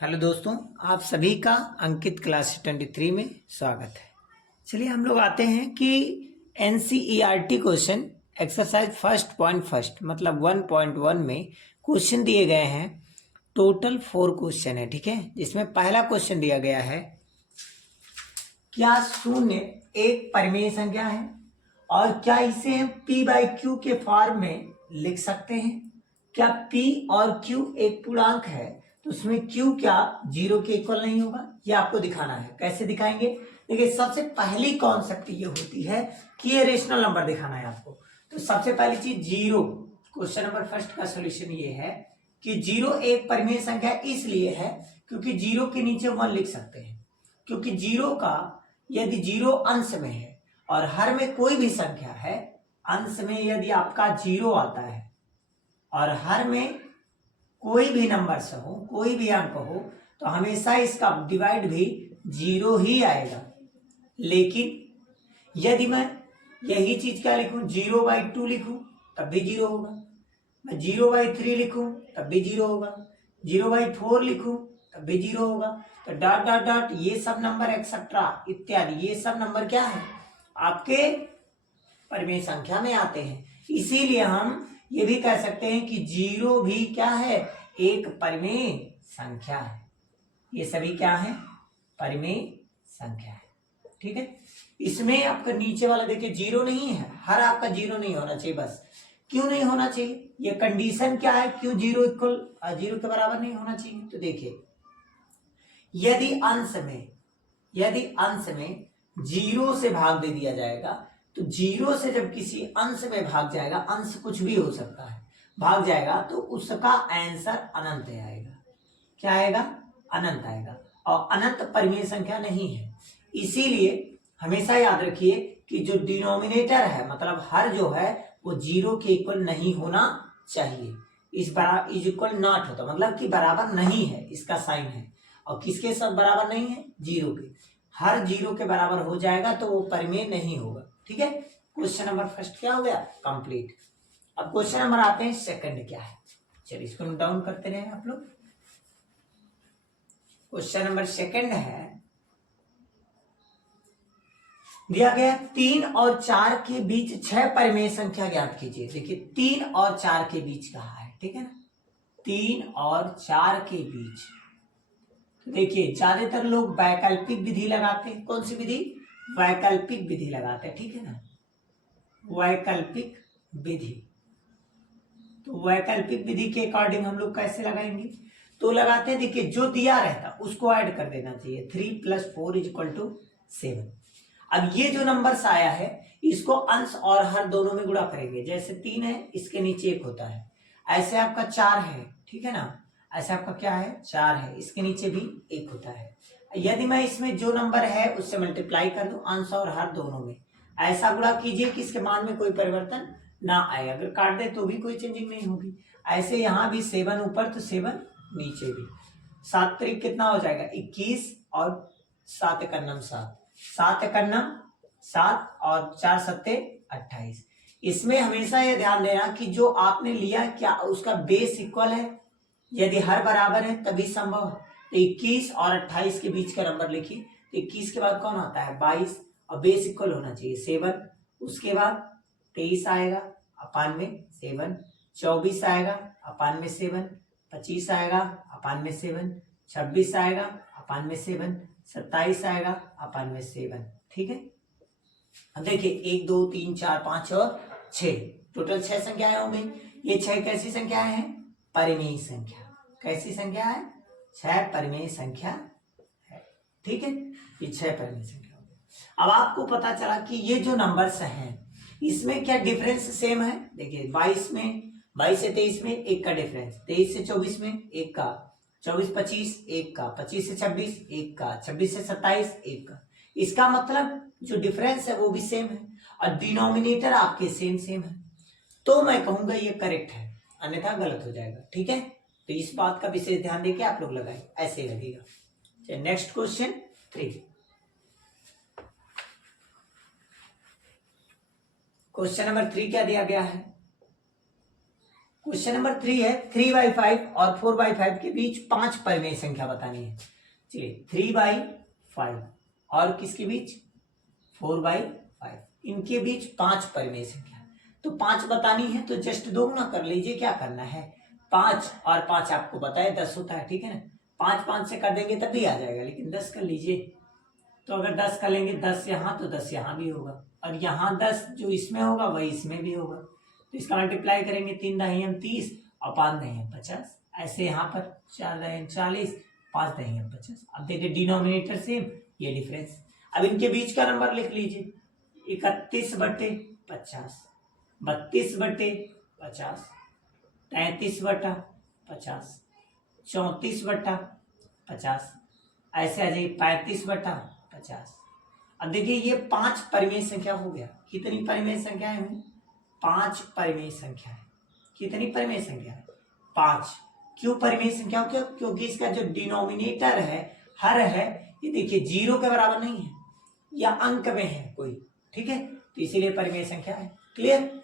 Hello दोस्तों, आप सभी का अंकित क्लास 23 में स्वागत है। चलिए हम लोग आते हैं कि NCERT question exercise first point first मतलब 1.1 में क्वेश्चन दिए गए हैं। टोटल 4 क्वेश्चन है, ठीक है। जिसमें पहला क्वेश्चन दिया गया है, क्या शून्य एक परिमेय संख्या है और क्या इसे हम p/q के फॉर्म में लिख सकते हैं। क्या p और q एक पूर्णांक है तो उसमें q क्या 0 के इक्वल नहीं होगा, ये आपको दिखाना है। कैसे दिखाएंगे? देखिए, सबसे पहली कॉन्सेप्ट ये होती है कि ये रेशनल नंबर दिखाना है आपको। तो सबसे पहली चीज 0, क्वेश्चन नंबर फर्स्ट का सोल्यूशन ये है कि 0 एक परिमेय संख्या इसलिए है क्योंकि 0 के नीचे 1 लिख सकते हैं। क्योंकि 0 का यदि 0 अंश में है और हर में कोई भी संख्या है, अंश में यदि आपका 0 आता है और हर में कोई भी नंबर से हो, कोई भी अंक हो, तो हमेशा इसका डिवाइड भी 0 ही आएगा। लेकिन यदि मैं यही चीज क्या लिखूं, 0/2 लिखूं तब भी 0 होगा। मैं 0/3 लिखूं तब भी 0 होगा। 0/4 लिखूं तब भी 0 होगा। तो डॉट डॉट डॉट ये सब नंबर एक्सेट्रा इत्यादि ये सब नंबर क्या है, आपके परिमेय संख्या में आते हैं। इसीलिए हम ये भी कह सकते हैं कि 0 भी क्या है, एक परिमेय संख्या है। ये सभी क्या है, परिमेय संख्या है, ठीक है। इसमें आपका नीचे वाला देखिए 0 नहीं है, हर आपका 0 नहीं होना चाहिए। बस क्यों नहीं होना चाहिए, ये कंडीशन क्या है, क्यों 0 इक्वल 0 के बराबर नहीं होना चाहिए। तो देखिए, यदि अंश में 0 से भाग दे दिया जाएगा तो 0 से जब किसी अंश में भाग जाएगा, अंश कुछ भी हो सकता है, भाग जाएगा तो उसका आंसर अनंत आएगा। क्या आएगा, अनंत आएगा। और अनंत परिमेय संख्या नहीं है। इसीलिए हमेशा याद रखिए कि जो डिनोमिनेटर है मतलब हर जो है वो 0 के इक्वल नहीं होना चाहिए। इस बराबर इज इक्वल नॉट होता मतलब कि बराबर नहीं है, इसका साइन है। और किसके सब बराबर नहीं है, 0 के। हर 0 के बराबर हो जाएगा तो वो परिमेय नहीं होगा, ठीक है। क्वेश्चन नंबर फर्स्ट क्या हो गया, कंप्लीट। अब क्वेश्चन नंबर आते हैं सेकंड क्या है। चलिए इसको नोट डाउन करते रहे आप लोग। क्वेश्चन नंबर सेकंड है, दिया गया 3 और 4 के बीच 6 परिमेय संख्या ज्ञात कीजिए। देखिए 3 और 4 के बीच कहा है, ठीक है ना। 3 और 4 के बीच, तो देखिए ज्यादातर लोग वैकल्पिक विधि लगाते हैं। कौन सी विधि, वैकल्पिक विधि लगाते हैं, ठीक है ना, वैकल्पिक विधि। तो वैकल्पिक विधि के अकॉर्डिंग हम लोग कैसे लगाएंगे, तो लगाते हैं, देखिए जो दिया रहता उसको ऐड कर देना चाहिए। 3 + 4 = 7। अब ये जो नंबर्स आया है इसको अंश और हर दोनों में गुणा करेंगे। जैसे 3 है, इसके नीचे 1 होता है। ऐसे आपका 4 है, ठीक है ना, ऐसे आपका क्या है, 4 है, इसके नीचे भी 1 होता है। यदि मैं इसमें जो नंबर है उससे मल्टीप्लाई कर दूं, अंश और हर दोनों में, ऐसा गुणा कीजिए कि इसके मान में कोई परिवर्तन ना आए। अगर काट दे तो भी कोई चेंजिंग नहीं होगी। ऐसे यहां भी 7 ऊपर तो 7 नीचे भी। 7 त्रिक कितना हो जाएगा, 21 और 7 एकन्नम 7, 7 एकन्नम 7 और 4 सत्ते 28। इसमें हमेशा यह ध्यान देना कि जो आपने लिया क्या उसका बेस इक्वल है। यदि हर बराबर है तभी संभव है। तो 21 और 28 के बीच का नंबर लिखिए। 21 के बाद कौन आता है, 22, और बेस इक्वल होना चाहिए 7। उसके बाद 23 आएगा अपान में 7, 24 आएगा अपान में 7, 25 आएगा अपान में 7, 26 आएगा अपान में 7, 27 आएगा अपान में 7, ठीक है। अब देखिए 1 2 3 4 5 और 6, टोटल 6 संख्याएं होंगी। ये 6 कैसी संख्याएं हैं, परिमेय संख्या। कैसी संख्या है, 6 परिमेय संख्या है, ठीक है। ये 6 परिमेय संख्या हो गई। अब आपको पता चला कि ये जो नंबर्स हैं इसमें क्या डिफरेंस सेम है। देखिए 22 से 23 में 1 का डिफरेंस, 23 से 24 में 1 का, 24 25 1 का, 25 से 26 1 का, 26 से 27 1 का। इसका मतलब जो डिफरेंस है वो भी सेम है और डिनोमिनेटर आपके सेम है। तो मैं कहूंगा ये करेक्ट है, अन्यथा गलत हो जाएगा, ठीक है। तो इस बात का विशेष ध्यान देके आप लोग लगाएं, ऐसे ही लगेगा। चलिए नेक्स्ट क्वेश्चन 3। क्वेश्चन नंबर 3 क्या दिया गया है, क्वेश्चन नंबर 3 है 3/5 और 4/5 के बीच 5 परिमेय संख्या बतानी है। चलिए 3/5 और किसके बीच 4/5, इनके बीच 5 परिमेय संख्या, तो 5 बतानी है तो जस्ट दोगुना कर लीजिए। क्या करना है 5 और 5 आपको पता है 10 होता है, ठीक है ना। 5 5 से कर देंगे तब भी आ जाएगा, लेकिन 10 कर लीजिए। तो अगर 10 कर लेंगे 10 यहाँ तो 10 यहाँ भी होगा, और यहाँ 10 जो इसमें होगा वही इसमें भी होगा, तो इसका मल्टीप्लाई करेंगे 3 दहियम 30 और 5 दहियम 50। ऐसे यहाँ पर 4 दहियम 40, 5 दहियम 50। अब देखिए डिनोमिनेटर सेम, ये डिफरेंस। अब इनके बीच का नंबर लिख लीजिए 31/50, 32/50, 33/50, 34/50, ऐसे आ जाएगी 35/50। अब देखिए ये 5 परिमेय संख्या हो गया। कितनी परिमेय संख्याएं हुई 5 परिमेय संख्या है। कितनी परिमेय संख्या है 5। क्यों परिमेय संख्या क्यों, क्योंकि इसका जो डिनोमिनेटर है हर है ये देखिए 0 के बराबर नहीं है या अंक में है कोई, ठीक है, तो इसीलिए परिमेय संख्या है। क्लियर,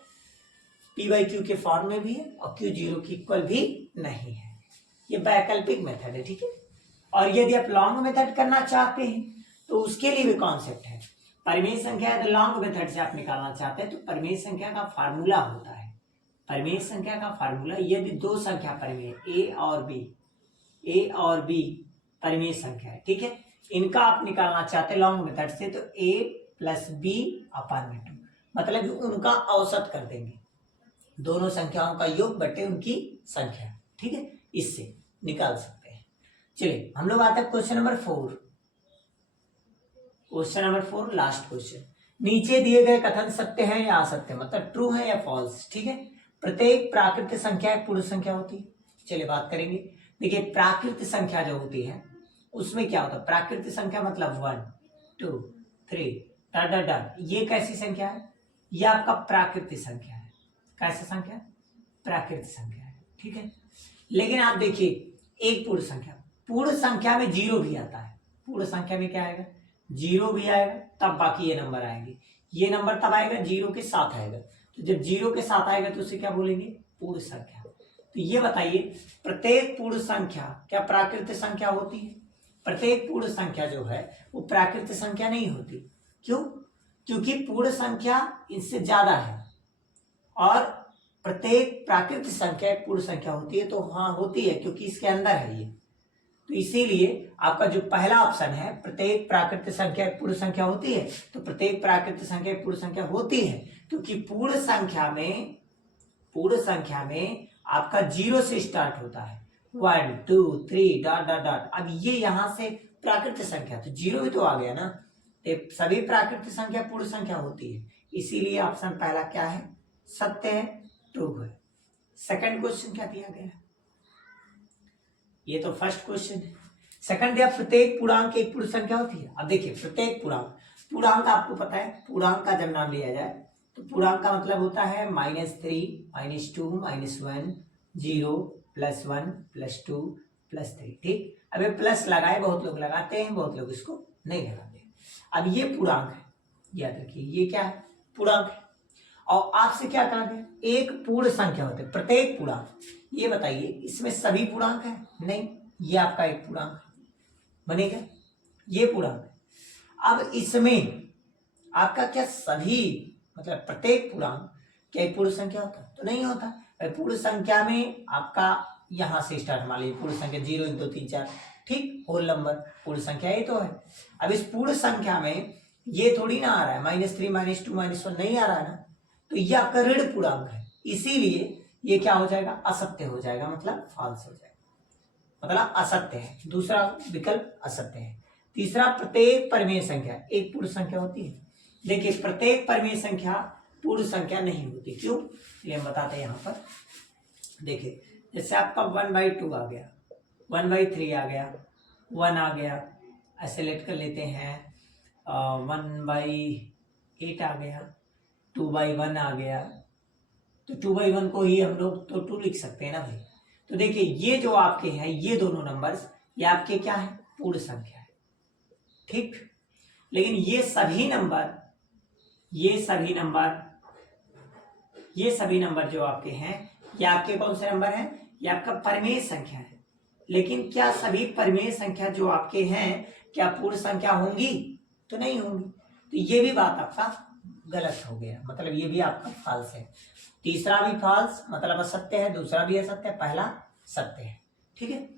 p/q के फॉर्म में भी है और q 0 की इक्वल भी नहीं है। ये वैकल्पिक मेथड है, ठीक है। और यदि आप लॉन्ग मेथड करना चाहते हैं तो उसके लिए भी कॉन्सेप्ट है। परिमेय संख्या यदि लॉन्ग मेथड से आप निकालना चाहते हैं तो परिमेय संख्या का फार्मूला होता है। परिमेय संख्या का फार्मूला, यदि दो संख्या परिमेय ए और बी परिमेय संख्या है, ठीक है, इनका आप निकालना चाहते हैं लॉन्ग मेथड से तो a + b/2, मतलब कि उनका औसत कर देंगे, दोनों संख्याओं का योग बटे उनकी संख्या, ठीक है, इससे निकाल सकते हैं। चलिए हम लोग आते हैं question number 4। Question number 4 last question. नीचे दिए गए कथन सत्य है या असत्य, मतलब ट्रू है या फॉल्स, ठीक है। प्रत्येक प्राकृत संख्या एक पूर्ण संख्या होती है। चलिए बात करेंगे। देखिए प्राकृत संख्या जो होती है उसमें क्या होता है, प्राकृत संख्या मतलब 1 2 3 डॉट डॉट डॉट, ये कैसी संख्या है, ये आपका प्राकृतिक संख्या है। कैसी संख्या, प्राकृतिक संख्या है, ठीक है। लेकिन आप देखिए एक पूर्ण संख्या, पूर्ण संख्या में 0 भी आता है, पूर्ण संख्या में क्या आएगा 0 भी आएगा, तब बाकी ये नंबर आएंगे। ये नंबर तब आएगा 0 के साथ आएगा, तो जब 0 के साथ आएगा तो उसे क्या बोलेंगे पूर्ण संख्या। तो ये बताइए प्रत्येक पूर्ण संख्या क्या प्राकृतिक संख्या होती है। प्रत्येक पूर्ण संख्या जो है वो प्राकृतिक संख्या नहीं होती। क्यों, क्योंकि पूर्ण संख्या इससे ज्यादा है और प्रत्येक प्राकृतिक संख्या एक पूर्ण संख्या होती है। तो हाँ होती है क्योंकि इसके अंदर है ये, तो इसीलिए आपका जो पहला ऑप्शन है प्रत्येक प्राकृतिक संख्या एक पूर्ण संख्या होती है, तो प्रत्येक प्राकृतिक संख्या एक पूर्ण संख्या होती है क्योंकि पूर्ण संख्या में आपका 0 से स्टार्ट होता है, 1 2 3 डॉट डॉट डॉट। अब ये यहां से प्राकृतिक संख्या तो 0 भी तो आ गया ना, तो सभी प्राकृतिक संख्या पूर्ण संख्या होती है, इसीलिए ऑप्शन पहला क्या है सत्य है, ट्रू है। सेकंड क्वेश्चन क्या दिया गया है, ये तो फर्स्ट क्वेश्चन है। सेकंड दिया प्रत्येक पूर्णांक एक पूर्ण संख्या होती है। अब देखिए प्रत्येक पूर्णांक आपको पता है, पूर्णांक का जब नाम लिया जाए तो पूर्णांक का मतलब होता है -3 -2 -1 0 +1 +2 +3, ठीक। अब ये प्लस लगाए, बहुत लोग लगाते हैं, बहुत लोग इसको नहीं लगाते। अब ये पूर्णांक है, याद रखिए ये क्या है पूर्णांक है। और आपसे क्या कहा गया एक पूर्ण संख्या होती है प्रत्येक पूर्णांक। ये बताइए इसमें सभी पूर्णांक है नहीं, ये आपका एक पूर्णांक है बनेगा, ये पूर्णांक है। अब इसमें आपका क्या सभी मतलब प्रत्येक पूर्णांक क्या एक पूर्ण संख्या होता है, तो नहीं होता। पूर्ण संख्या में आपका यहां से स्टार्ट मान लीजिए पूर्ण संख्या 0 1 2 3 4, ठीक, होल नंबर पूर्ण संख्या ही तो है। अब इस पूर्ण संख्या में ये थोड़ी ना आ रहा है -3 -2 -1 नहीं आ रहा है ना, तो यह आपका ऋण पूर्णांक है, इसीलिए ये क्या हो जाएगा असत्य हो जाएगा, मतलब फॉल्स हो जाएगा, मतलब असत्य है। दूसरा विकल्प असत्य है। तीसरा प्रत्येक परिमेय संख्या एक पूर्ण संख्या होती है। देखिए प्रत्येक परिमेय संख्या पूर्ण संख्या नहीं होती, क्यों ये हम बताते हैं यहाँ पर। देखिए जैसे आपका 1/2 आ गया, 1/3 आ गया, 1 आ गया, ऐसे लेट कर लेते हैं 1/8 आ गया, 2/1 आ गया, तो 2/1 को ही हम लोग तो 2 लिख सकते हैं ना भाई। तो देखिए ये जो आपके हैं ये दोनों नंबर्स ये आपके क्या है पूर्ण संख्या है, ठीक। लेकिन ये सभी नंबर जो आपके हैं ये आपके कौन से नंबर है, ये आपका परिमेय संख्या है। लेकिन क्या सभी परिमेय संख्या जो आपके हैं क्या पूर्ण संख्या होंगी, तो नहीं होंगी। तो ये भी बात आपका गलत हो गया, मतलब ये भी आपका फॉल्स है। तीसरा भी फॉल्स मतलब असत्य है, दूसरा भी असत्य है, पहला सत्य है। ठीक है,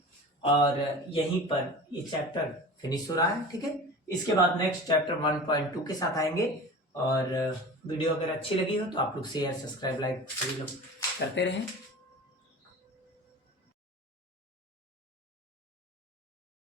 और यहीं पर ये चैप्टर फिनिश हो रहा है। ठीक है, इसके बाद नेक्स्ट चैप्टर 1.2 के साथ आएंगे। और वीडियो अगर अच्छी लगी हो तो आप लोग शेयर, सब्सक्राइब, लाइक सभी लोग करते रहें।